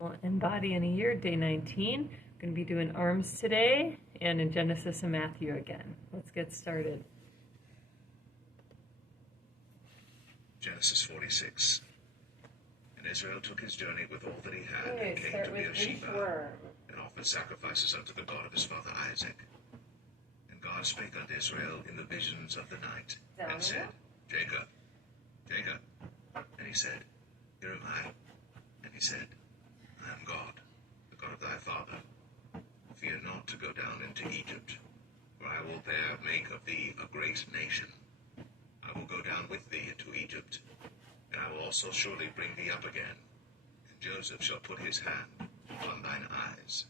And Body in a Year, day 19. We're going to be doing arms today and in Genesis and Matthew again. Let's get started. Genesis 46. And Israel took his journey with all that he had and came to Beersheba and offered sacrifices unto the God of his father Isaac. And God spake unto Israel in the visions of the night and said, Jacob, Jacob. And he said, Here am I. And he said, I am God, the God of thy father. Fear not to go down into Egypt, for I will there make of thee a great nation. I will go down with thee into Egypt, and I will also surely bring thee up again. And Joseph shall put his hand upon thine eyes.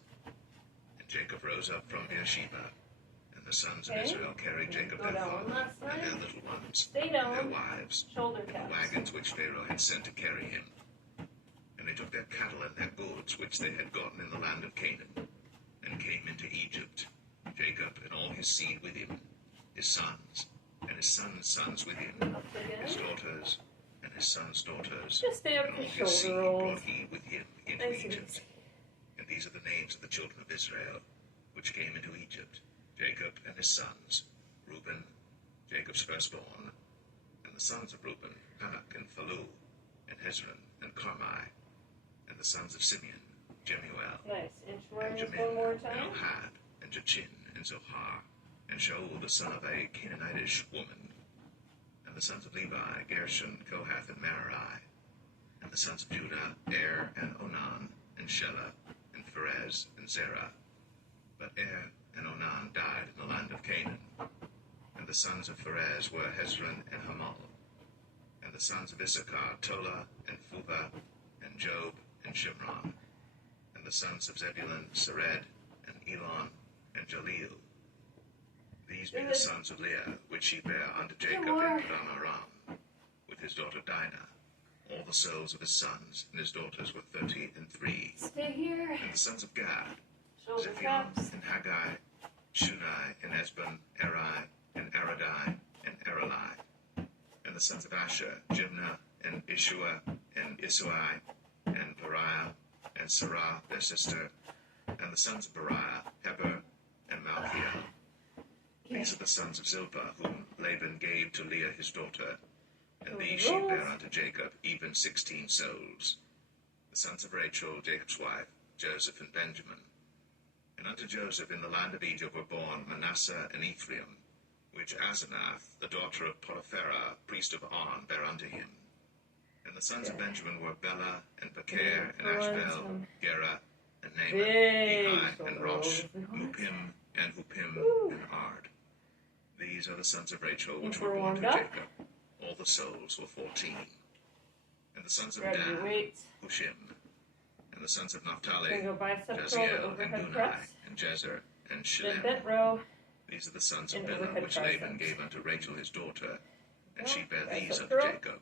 And Jacob rose up from Beersheba, and the sons of Israel carried Jacob their father, and their little ones, and their wives, and the wagons which Pharaoh had sent to carry him. And they took their cattle and their goods which they had gotten in the land of Canaan, and came into Egypt, Jacob and all his seed with him, his sons, and his sons' sons with him, his daughters, and his sons' daughters, and all his seed brought he with him into Egypt. And these are the names of the children of Israel, which came into Egypt, Jacob and his sons, Reuben, Jacob's firstborn, and the sons of Reuben, Hanok and Phalu, and Hezron and Carmi, and the sons of Simeon, Jemuel, and Jamin, and Ohad, and Jachin, and Zohar, and Shaul the son of a Canaanitish woman, and the sons of Levi, Gershon, Kohath, and Merari, and the sons of Judah, Er, and Onan, and Shelah, and Pharez, and Zerah. But Er and Onan died in the land of Canaan. And the sons of Pharez were Hezron and Hamal. And the sons of Issachar, Tola, and Phubah, and Job, and Shimron. And the sons of Zebulun, Sered, and Elon, and Jaleel. These be the sons of Leah, which she bare unto Jacob in Padan Aram, with his daughter Dinah. All the souls of his sons and his daughters were 33. Stay here. And the sons of Gad, Ziphion, and Haggai, Shunai, and Esbon, Eri, and Aradai, and Aralai. And the sons of Asher, Jimnah, and Ishua, and Isui, and Beriah, and Sarah, their sister. And the sons of Beriah, Heber, and Malchiel. These are the sons of Zilpah, whom Laban gave to Leah his daughter. And these she bare unto Jacob, even 16 souls. The sons of Rachel, Jacob's wife, Joseph and Benjamin. And unto Joseph in the land of Egypt were born Manasseh and Ephraim, which Asenath, the daughter of Potipharah, priest of On, bare unto him. And the sons of Benjamin were Bela, and Becher, and Ashbel, Gera, and Naaman, Ehi, and Rosh, Mupim, and Hupim, and Ard. These are the sons of Rachel, which were born to Jacob. All the souls were 14. And the sons of Dan, Hushim. And the sons of Naphtali, Jaziel, and Dunai, and Jezer, and Shillem. These are the sons of Bilhah, which Laban gave unto Rachel his daughter, and she bare these unto Jacob.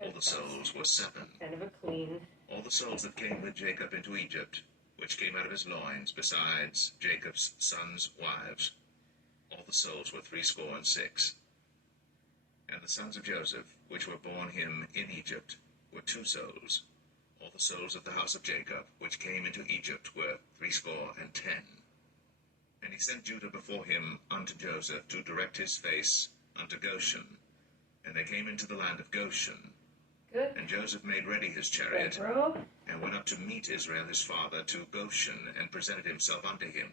All the souls were 7. All the souls that came with Jacob into Egypt, which came out of his loins, besides Jacob's sons' wives, all the souls were 66. And the sons of Joseph, which were born him in Egypt, were 2 souls. All the souls of the house of Jacob, which came into Egypt, were 10. And he sent Judah before him unto Joseph to direct his face unto Goshen. And they came into the land of Goshen. And Joseph made ready his chariot, and went up to meet Israel his father to Goshen, and presented himself unto him.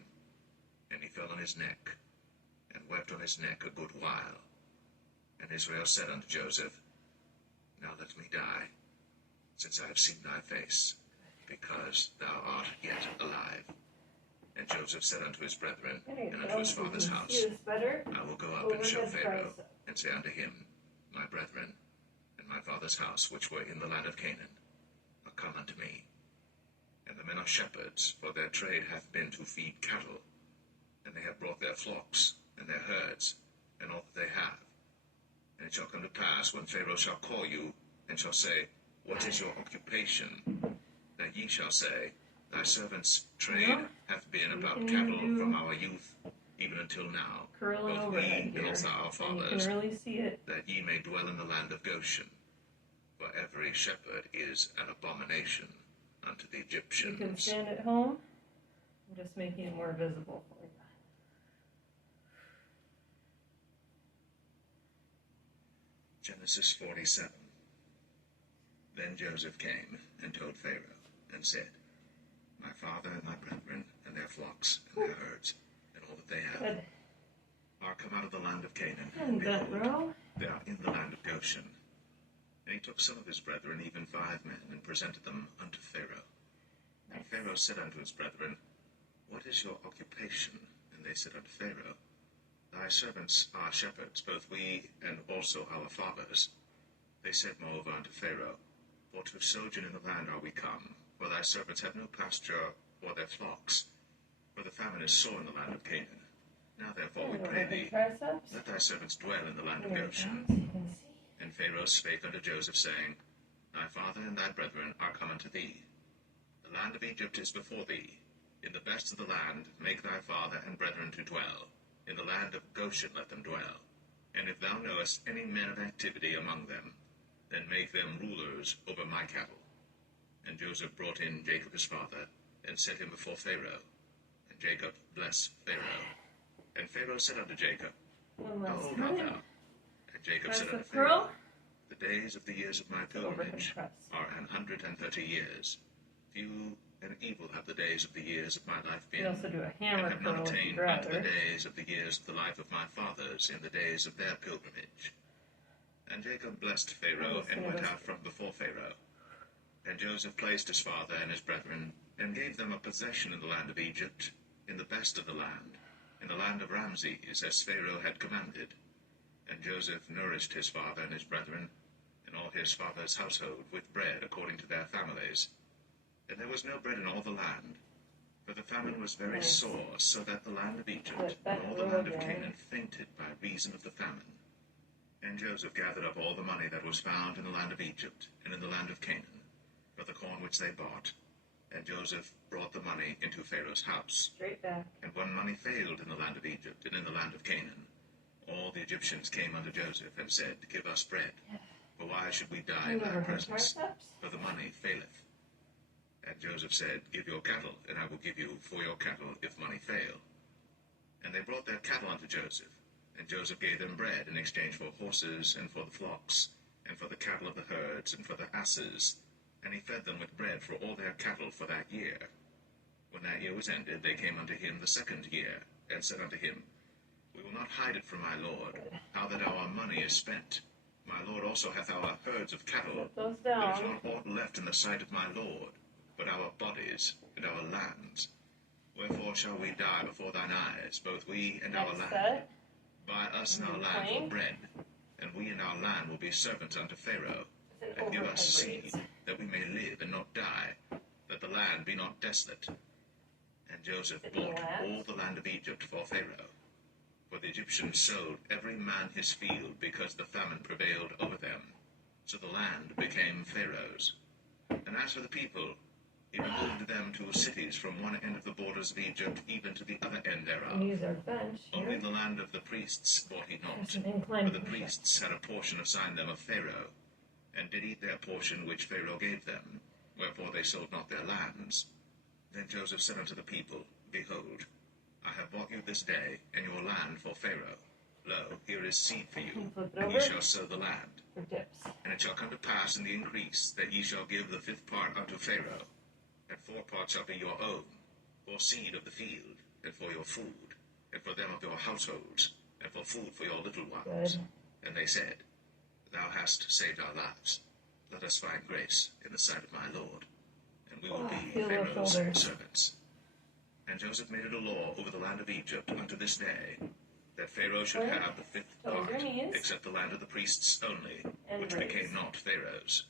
And he fell on his neck, and wept on his neck a good while. And Israel said unto Joseph, Now let me die, since I have seen thy face, because thou art yet alive. And Joseph said unto his brethren, and unto his father's house, I will go up and show Pharaoh, and say unto him, My brethren, and my father's house, which were in the land of Canaan, are come unto me. And the men are shepherds, for their trade hath been to feed cattle. And they have brought their flocks, and their herds, and all that they have. And it shall come to pass, when Pharaoh shall call you, and shall say, What is your occupation? That ye shall say, Thy servant's trade hath been about cattle from our youth, even until now, both we and also our fathers, that ye may dwell in the land of Goshen. For every shepherd is an abomination unto the You can Egyptians. stand at home. I'm just making it more visible for you. Genesis 47. Then Joseph came and told Pharaoh, and said, My father and my brethren, and their flocks, and their herds, and all that they have, Good. are come out of the land of Canaan, And that behold, row. they are in the land of Goshen. And he took some of his brethren, even 5 men, and presented them unto Pharaoh. And Pharaoh said unto his brethren, What is your occupation? And they said unto Pharaoh, Thy servants are shepherds, both we and also our fathers. They said moreover unto Pharaoh, For to sojourn in the land are we come, for thy servants have no pasture or their flocks, for the famine is sore in the land of Canaan. Now therefore we pray thee, Triceps. let thy servants dwell in the land of There it Goshen. comes. You can see. And Pharaoh spake unto Joseph, saying, Thy father and thy brethren are come unto thee. The land of Egypt is before thee. In the best of the land make thy father and brethren to dwell. In the land of Goshen let them dwell. And if thou knowest any men of activity among them, then make them rulers over my cattle. And Joseph brought in Jacob his father, and set him before Pharaoh. And Jacob blessed Pharaoh. And Pharaoh said unto Jacob, One How last old art time. thou? And Jacob said unto Tricep Pharaoh, curl. The days of the years of my Overhead pilgrimage press. are 130 years. Few and evil have the days of the years of my life You been, also do a and hammer have not curl if attained you'd unto the rather. days of the years of the life of my fathers in the days of their pilgrimage. And Jacob blessed Pharaoh, and went out from before Pharaoh. And Joseph placed his father and his brethren, and gave them a possession in the land of Egypt, in the best of the land, in the land of Ramses, as Pharaoh had commanded. And Joseph nourished his father and his brethren, and all his father's household, with bread according to their families. And there was no bread in all the land, for the famine was very Nice. sore, so that the land of Egypt Let that and all the roll land of again. Canaan fainted by reason of the famine. And Joseph gathered up all the money that was found in the land of Egypt and in the land of Canaan, for the corn which they bought. And Joseph brought the money into Pharaoh's house. Straight back. And when money failed in the land of Egypt and in the land of Canaan, all the Egyptians came unto Joseph and said, Give us bread, for why should we die in thy Overhead presence? triceps. For the money faileth. And Joseph said, Give your cattle, and I will give you for your cattle if money fail. And they brought their cattle unto Joseph. And Joseph gave them bread in exchange for horses, and for the flocks, and for the cattle of the herds, and for the asses. And he fed them with bread for all their cattle for that year. When that year was ended, they came unto him the second year, and said unto him, We will not hide it from my lord, how that our money is spent. My lord also hath our herds of cattle. Put those There is down. not aught left in the sight of my lord, but our bodies and our lands. Wherefore shall we die before thine eyes, both we and our Next land? set. Buy us and our land for bread, and we and our land will be servants unto Pharaoh, It's an and give overhead us seed, raise. that we may live and not die, that the land be not desolate. And Joseph It bought lasts. all the land of Egypt for Pharaoh. For the Egyptians sold every man his field, because the famine prevailed over them. So the land became Pharaoh's. And as for the people, he removed them to cities from one end of the borders of Egypt even to the other end And thereof. use our bench Only here. the land of the priests bought he not. There's an incline For the push-up. priests had a portion assigned them of Pharaoh, and did eat their portion which Pharaoh gave them, wherefore they sold not their lands. Then Joseph said unto the people, Behold, I have bought you this day, and your land for Pharaoh. Lo, here is seed for you, Flip it and ye over. shall sow the land. For dips. And it shall come to pass in the increase, that ye shall give the 5th part unto Pharaoh, and 4 parts shall be your own, for seed of the field, and for your food, and for them of your households, and for food for your little ones. Good. And they said, Thou hast saved our lives. Let us find grace in the sight of my Lord, and we will be feel those Pharaoh's shoulders. servants. And Joseph made it a law over the land of Egypt unto this day, that Pharaoh should Right. have the 5th Toes part, your knees. except the land of the priests only, And which raise. became not Pharaoh's.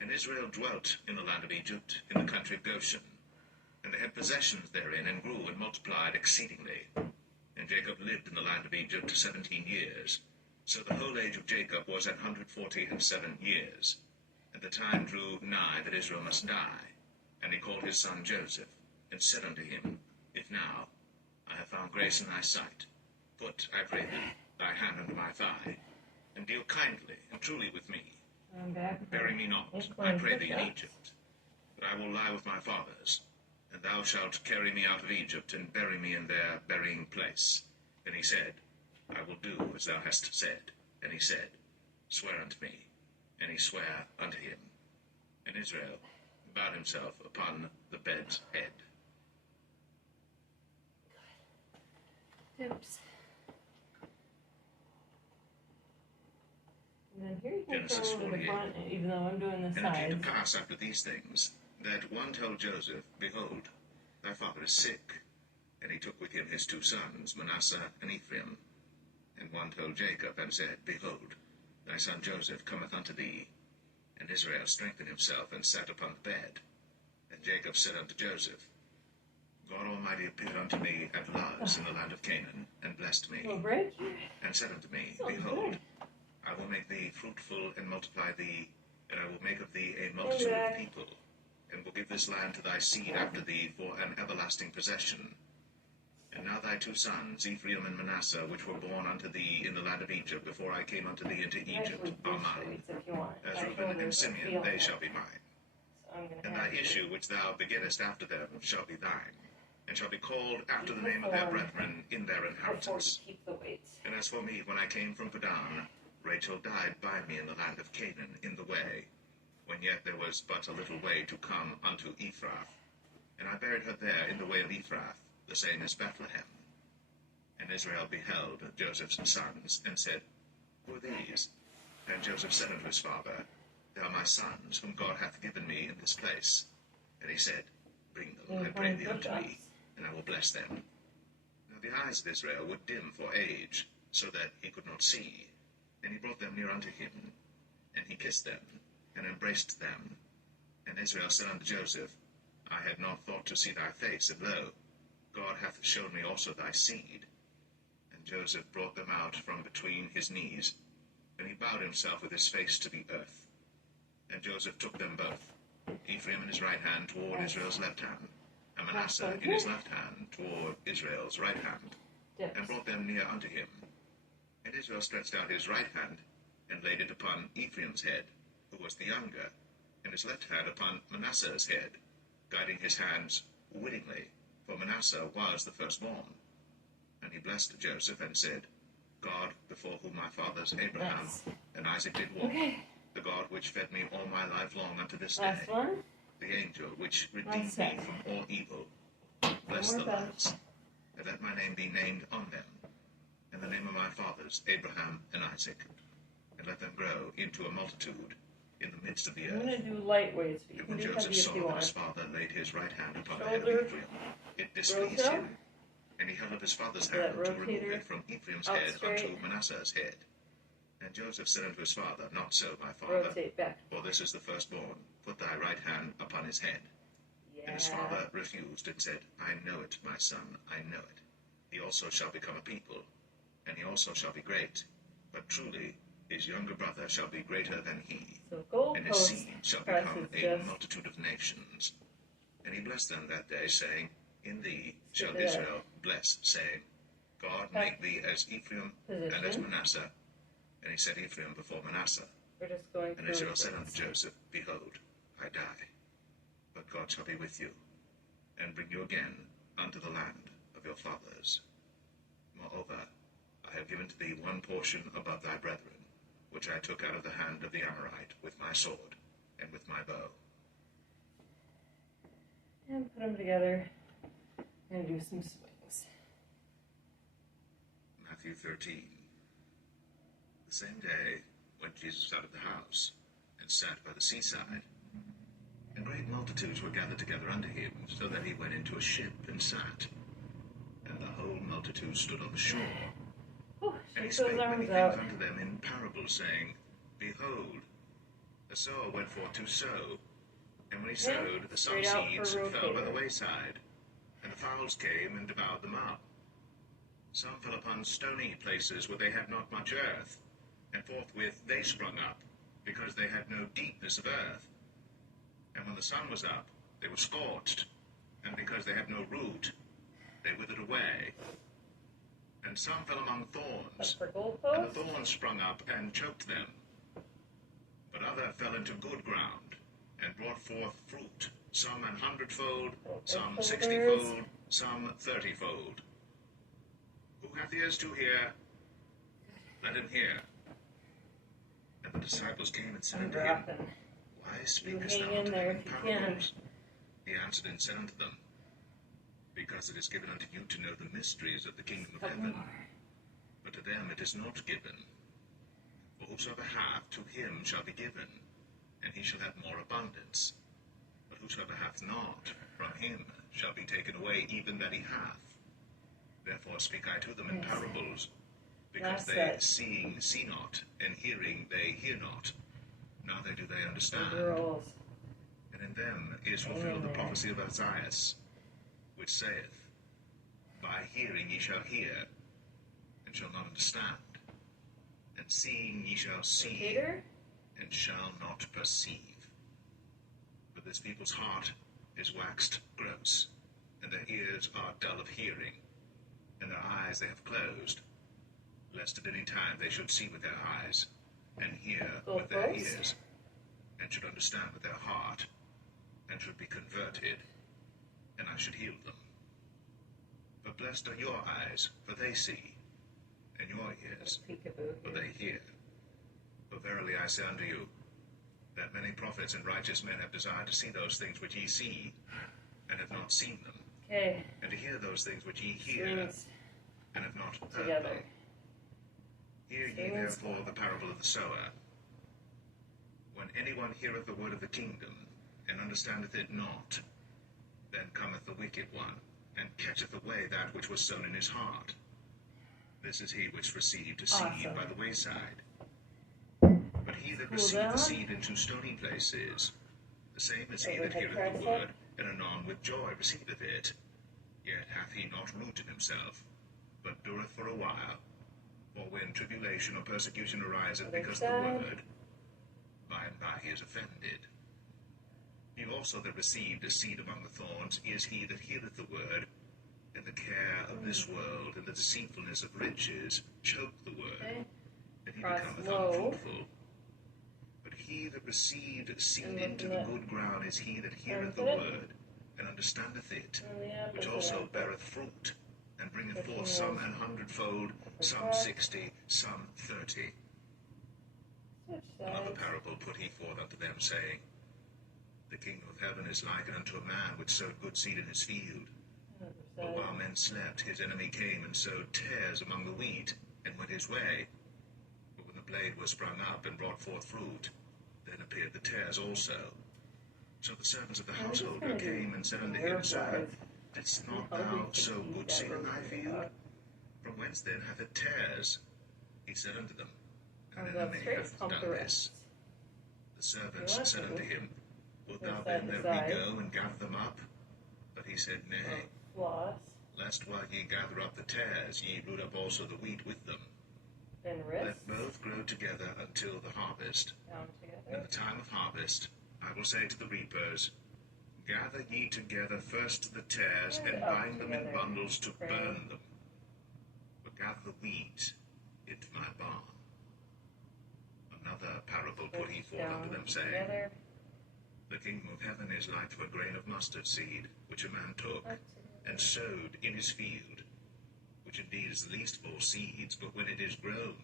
And Israel dwelt in the land of Egypt, in the country of Goshen. And they had possessions therein, and grew and multiplied exceedingly. And Jacob lived in the land of Egypt 17 years. So the whole age of Jacob was 147 years. And the time drew nigh that Israel must die. And he called his son Joseph, and said unto him, If now I have found grace in thy sight, put, I pray thee, thy hand under my thigh, and deal kindly and truly with me. I'm back. Bury me not, I Incline pray thee, in push-ups. Egypt. but I will lie with my fathers, and thou shalt carry me out of Egypt, and bury me in their burying place. And he said, I will do as thou hast said. And he said, Swear unto me. And he sware unto him. And Israel bowed himself upon the bed's head. Oops. And then here you can Genesis turn over the 48. front, even though I'm doing the And it came sides. to pass after these things, that one told Joseph, Behold, thy father is sick. And he took with him his 2 sons, Manasseh and Ephraim. And one told Jacob, and said, Behold, thy son Joseph cometh unto thee. And Israel strengthened himself, and sat upon the bed. And Jacob said unto Joseph, God Almighty appeared unto me at Luz in the land of Canaan, and blessed me, Little break. and said unto me, Sounds Behold, good. I will make thee fruitful, and multiply thee, and I will make of thee a multitude of people, and will give this land to thy seed after thee for an everlasting possession. And now thy 2 sons, Ephraim and Manasseh, which were born unto thee in the land of Egypt, before I came unto thee into Egypt, Actually, are these mine. streets, if you want. As My Reuben and shoulders are Simeon, feeling they it, shall be mine. so I'm gonna And have thy to issue which thou begettest after them shall be thine, and shall be called after the Keep the name of their form brethren in their before you inheritance. keep the weights. And as for me, when I came from Padan, Rachel died by me in the land of Canaan in the way, when yet there was but a little way to come unto Ephrath. And I buried her there in the way of Ephrath, the same as Bethlehem. And Israel beheld Joseph's sons, and said, Who are these? And Joseph said unto his father, They are my sons, whom God hath given me in this place. And he said, Bring them, I pray thee, unto me, and I will bless them. Now the eyes of Israel were dim for age, so that he could not see. And he brought them near unto him, and he kissed them, and embraced them. And Israel said unto Joseph, I had not thought to see thy face, and lo, God hath showed me also thy seed. And Joseph brought them out from between his knees, and he bowed himself with his face to the earth. And Joseph took them both, Ephraim in his right hand toward Israel's left hand, and Manasseh in his left hand toward Israel's right hand, and Dips. brought them near unto him. And Israel stretched out his right hand, and laid it upon Ephraim's head, who was the younger, and his left hand upon Manasseh's head, guiding his hands wittingly, for Manasseh was the firstborn. And he blessed Joseph, and said, God, before whom my fathers Abraham Nice. and Isaac did walk, Okay, the God which fed me all my life long unto this day, last one. the angel which One redeemed me sec. from all evil, bless One the more lands, and let my name be named on them, and the name of my fathers Abraham and Isaac, and let them grow into a multitude in the midst of the I'm earth. gonna do light weights, but you And can when do Joseph heavy if saw you that his want. father laid his right hand upon the head of Shoulder. Ephraim, it displeased Roll him, and he held up his father's So that hand to remove rotator it from Ephraim's out head straight. unto Manasseh's head. And Joseph said unto his father, Not so, my father, Rotate back. for this is the firstborn. Put thy right hand upon his head. Yeah. And his father refused, and said, I know it, my son, I know it. He also shall become a people, and he also shall be great. But truly his younger brother shall be greater than he, So and his goalpost seed shall press become is a just multitude of nations. And he blessed them that day, saying, In thee shall Skip it out. Israel bless, saying, God make thee as Ephraim and as position. Manasseh. And he set Ephraim before Manasseh. We're just going And through Israel said unto things. Joseph, Behold, I die, but God shall be with you, and bring you again unto the land of your fathers. Moreover, I have given to thee one portion above thy brethren, which I took out of the hand of the Amorite with my sword and with my bow. And put them together. I'm gonna do some swings. Matthew 13. The same day went Jesus out of the house, and sat by the seaside. And great multitudes were gathered together unto him, so that he went into a ship and sat. And the whole multitude stood on the shore. Whew, And he shake spake those many arms things out. unto them in parables, saying, Behold, a sower went forth to sow. And when he sowed, some straight out seeds for fell by the rotator. wayside, and the fowls came and devoured them up. Some fell upon stony places where they had not much earth, and forthwith they sprung up, because they had no deepness of earth. And when the sun was up, they were scorched, and because they had no root, they withered away. And some fell among That's thorns, for and the goalpost. thorns sprung up and choked them. But other fell into good ground, and brought forth fruit, some 100-fold, some Folders. 60-fold, some 30-fold. Who hath ears to hear, let him hear. And the disciples came and said I'm unto him, dropping. Why You speakest hang thou in unto there them in if you can. parables? He answered and said unto them, Because it is given unto you to know the mysteries of the kingdom of Couple heaven, more. but to them it is not given. For whosoever hath, to him shall be given, and he shall have more abundance. But whosoever hath not, from him shall be taken away even that he hath. Therefore speak I to them in Yes. parables, because Last they set. seeing see not, and hearing they hear not. Neither do they understand. Girls. And in them is fulfilled the prophecy of Isaiah, which saith, By hearing ye shall hear, and shall not understand, and seeing ye shall see, Peter? and shall not perceive. For this people's heart is waxed gross, and their ears are dull of hearing, and their eyes they have closed, lest at any time they should see with their eyes, and hear Go with their first. ears, and should understand with their heart, and should be converted, and I should heal them. But blessed are your eyes, for they see, and your ears, Peekaboo. for they hear. For verily I say unto you, that many prophets and righteous men have desired to see those things which ye see, and have not seen them, Okay. and to hear those things which ye hear, Swings and have not heard together. them. Hear ye therefore the parable of the sower. When anyone heareth the word of the kingdom, and understandeth it not, then cometh the wicked one, and catcheth away that which was sown in his heart. This is he which received a seed Awesome. by the wayside. But he that Cool received down. the seed into stony places, the same is he that Overhead heareth the tricep. word, and anon with joy receiveth it. Yet hath he not root in himself, but dureth for a while. For when tribulation or persecution ariseth Other because of the side. word, by and by he is offended. He also that received a seed among the thorns is he that heareth the word, and the care of this world and the deceitfulness of riches choke the word, Okay. and he Cross becometh low. unfruitful. But he that received seed And into looking the at good ground is he that heareth the armpit. word, and understandeth it, And the which opposite also armpit. beareth fruit, and bringeth Looking forth some at 100-fold, some back. 60, some 30. Switch Another sides. parable put he forth unto them, saying, The kingdom of heaven is likened unto a man which sowed good seed in his field. Other But side. while men slept, his enemy came and sowed tares among the wheat, and went his way. But when the blade was sprung up and brought forth fruit, then appeared the tares also. So the servants of the I'm just householder gonna do came and said unto nerve him, Sir, wise. didst not How thou big sow could good that seed in rope thy be field? about? From whence then hath it tares? He said unto them, An Arms out enemy straight. hath Pump done the this. wrists. The servants You want said to. unto him, Wilt Go thou side then to let side. me go and gather them up? But he said, Nay, Floss. lest while ye gather up the tares, ye root up also the wheat with them. Then wrists. Let both grow together until the harvest. Down In together. the time of harvest, I will say to the reapers, Gather ye together first the tares, and Up bind them in together. bundles to Pray. burn them. But gather the wheat into my barn. Another parable put he Switch forth unto down them, saying, together. The kingdom of heaven is like to a grain of mustard seed, which a man took, Up and sowed in his field, which indeed is the least of all seeds, but when it is grown,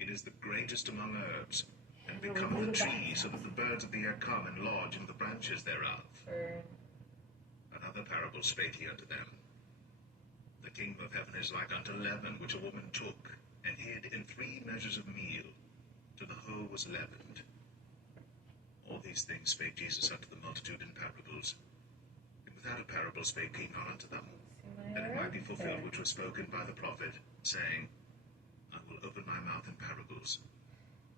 it is the greatest among herbs, and becometh a tree, so that the birds of the air come and lodge in the branches thereof. together. Another parable spake he unto them. The kingdom of heaven is like unto leaven, which a woman took, and hid in 3 measures of meal, till the whole was leavened. All these things spake Jesus unto the multitude in parables. And without a parable spake he not unto them, See my that it might be arm? fulfilled There. which was spoken by the prophet, saying, I will open my mouth in parables.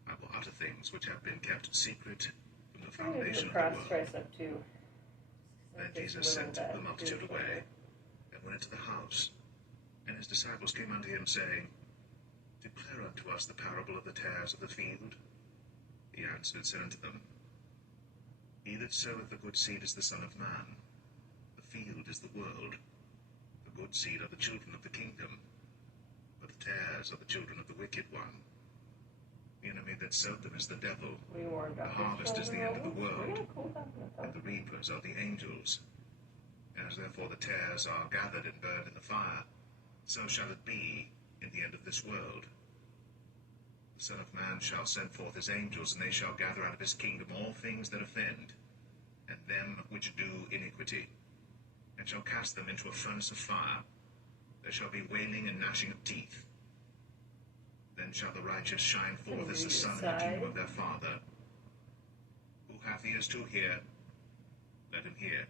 I will utter things which have been kept secret from the I'm gonna do foundation a of the cross world. tricep too. Then Just Jesus a little sent bit. the multitude Just away, and went into the house. And his disciples came unto him, saying, Declare unto us the parable of the tares of the field. He answered and said unto them, He that soweth the good seed is the Son of Man. The field is the world. The good seed are the children of the kingdom, but the tares are the children of the wicked one. The enemy that sowed them is the devil, We warned The about harvest is the end of the world. We're gonna cool down the and the reapers are the angels. As therefore the tares are gathered and burned in the fire, so shall it be in the end of this world. The Son of Man shall send forth his angels, and they shall gather out of his kingdom all things that offend, and them which do iniquity, and shall cast them into a furnace of fire. There shall be wailing and gnashing of teeth. Then shall the righteous shine forth as the sun in the kingdom of their Father. Who hath ears to hear, let him hear.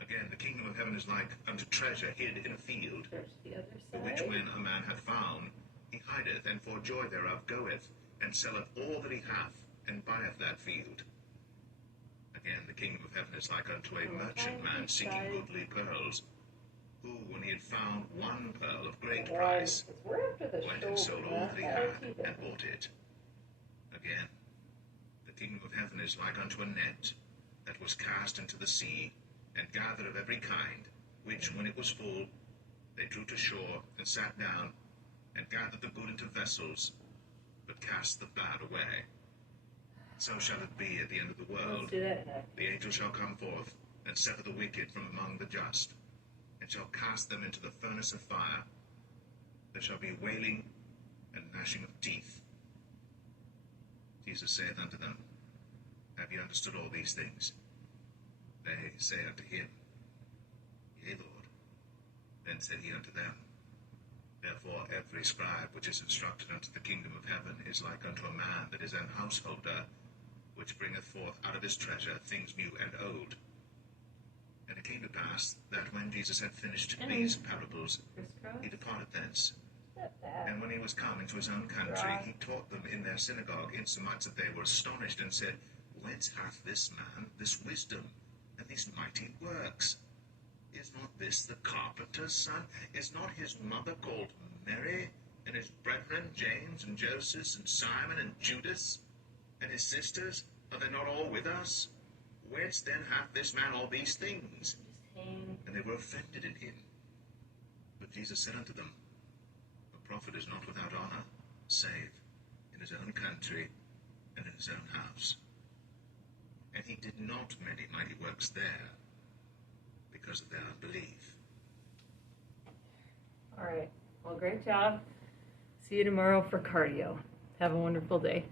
Again, the kingdom of heaven is like unto treasure hid in a field, There's the other the side. which when a man hath found, he hideth, and for joy thereof goeth, and selleth all that he hath, and buyeth that field. Again, the kingdom of heaven is like unto a merchant man seeking goodly pearls, who, when he had found one pearl of great price, We're after the went and sold all that he shoulder, had, not IT and bought it. Again, the kingdom of heaven is like unto a net that was cast into the sea, and gathered of every kind, which, when it was full, they drew to shore, and sat down, and gathered the good into vessels, but cast the bad away. So shall it be at the end of the world. Let's do that next. The angel shall come forth, and sever the wicked from among the just, and shall cast them into the furnace of fire. There shall be wailing and gnashing of teeth. Jesus saith unto them, Have ye understood all these things? They say unto him, Yea, Lord. Then said he unto them, Therefore every scribe which is instructed unto the kingdom of heaven is like unto a man that is an householder, which bringeth forth out of his treasure things new and old. And it came to pass that when Jesus had finished these parables, Crisscross. he departed thence. Not bad. And when he was come into his own country, he taught them in their synagogue, insomuch that they were astonished, and said, Whence hath this man this wisdom, and these mighty works? Is not this the carpenter's son? Is not his mother called Mary, and his brethren James and Joseph and Simon and Judas, and his sisters? Are they not all with us? Whence then hath this man all these things? Just hang. And they were offended in him. But Jesus said unto them, A prophet is not without honor, save in his own country and in his own house. And he did not many mighty works there, because of their unbelief. All right. Well, great job. See you tomorrow for cardio. Have a wonderful day.